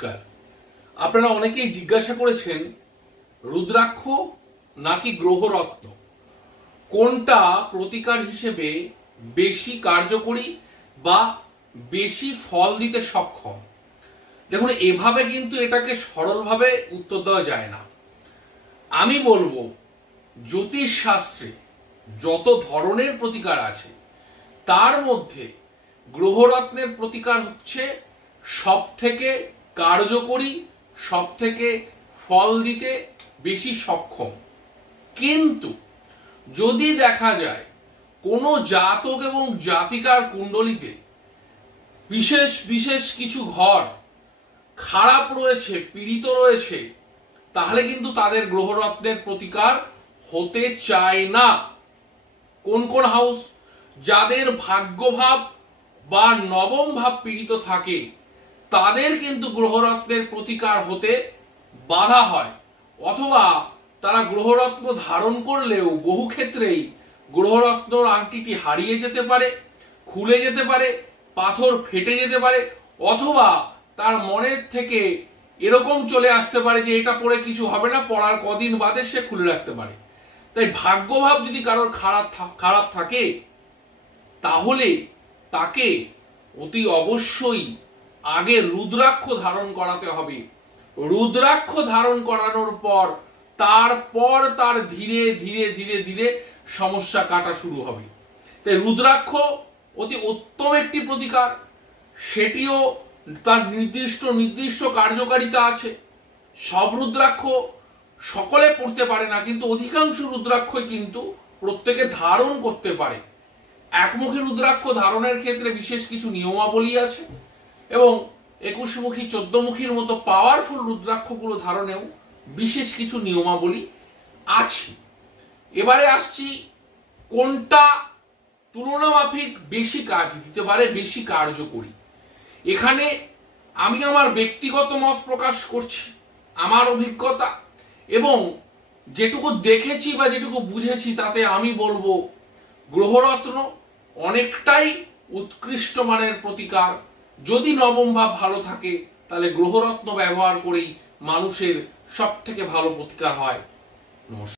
নমস্কার। আপনারা অনেকেই জিজ্ঞাসা করেছেন রুদ্রাক্ষ নাকি গ্রহরত্ন কোনটা প্রতিকার হিসেবে বেশি কার্যকরী বা বেশি ফল দিতে সক্ষম। দেখুন, এভাবে কিন্তু এটাকে সরলভাবে উত্তর দেওয়া যায় না। আমি বলবো জ্যোতিষ শাস্ত্রে যত ধরনের প্রতিকার আছে তার মধ্যে গ্রহরত্নের প্রতিকার হচ্ছে সব থেকে কার্যকরী, সব থেকে ফল দিতে বেশি সক্ষম। কিন্তু যদি দেখা যায় কোনো জাতক এবং জাতিকার কুণ্ডলিতে বিশেষ বিশেষ কিছু ঘর খারাপ রয়েছে, পীড়িত রয়েছে, তাহলে কিন্তু তাদের গ্রহরত্নের প্রতিকার হতে চায় না। কোন কোন হাউস? যাদের ভাগ্যভাব বা নবম ভাব পীড়িত থাকে তাদের কিন্তু গ্রহরত্নের প্রতিকার হতে বাধা হয়, অথবা তারা গ্রহরত্ন ধারণ করলেও বহু ক্ষেত্রেই গ্রহরত্নর আংটিটি হারিয়ে যেতে পারে, খুলে যেতে পারে, পাথর ফেটে যেতে পারে, অথবা তার মনের থেকে এরকম চলে আসতে পারে যে এটা পরে কিছু হবে না, পড়ার কদিন বাদে সে খুলে রাখতে পারে। তাই ভাগ্যভাব যদি কারোর খারাপ থাকে তাহলে তাকে অতি অবশ্যই আগে রুদ্রাক্ষ ধারণ করাতে হবে। রুদ্রাক্ষ ধারণ করানোর পর তার ধীরে ধীরে ধীরে ধীরে সমস্যা কাটা শুরু হবে। তাই রুদ্রাক্ষ অতি উত্তম একটি প্রতিকার, সেটিও তার নির্দিষ্ট কার্যকারিতা আছে। সব রুদ্রাক্ষ সকলে পড়তে পারে না, কিন্তু অধিকাংশ রুদ্রাক্ষই কিন্তু প্রত্যেকে ধারণ করতে পারে। একমুখী রুদ্রাক্ষ ধারণের ক্ষেত্রে বিশেষ কিছু নিয়মাবলী আছে এবং 21মুখী 14মুখীর মতো পাওয়ারফুল রুদ্রাক্ষগুলো ধারণেও বিশেষ কিছু নিয়মাবলী আছে। এবারে আসছি কোনটা তুলনামাফিক বেশি কাজ দিতে পারে, বেশি কার্যকরী। এখানে আমি আমার ব্যক্তিগত মত প্রকাশ করছি, আমার অভিজ্ঞতা এবং যেটুকু দেখেছি বা যেটুকু বুঝেছি তাতে আমি বলবো গ্রহরত্ন অনেকটাই উৎকৃষ্ট মানের প্রতিকার। যদি নবম ভাব ভালো থাকে তাহলে গ্রহরত্ন ব্যবহার করেই মানুষের সব থেকে ভালো প্রতিকার হয়। নমস্কার।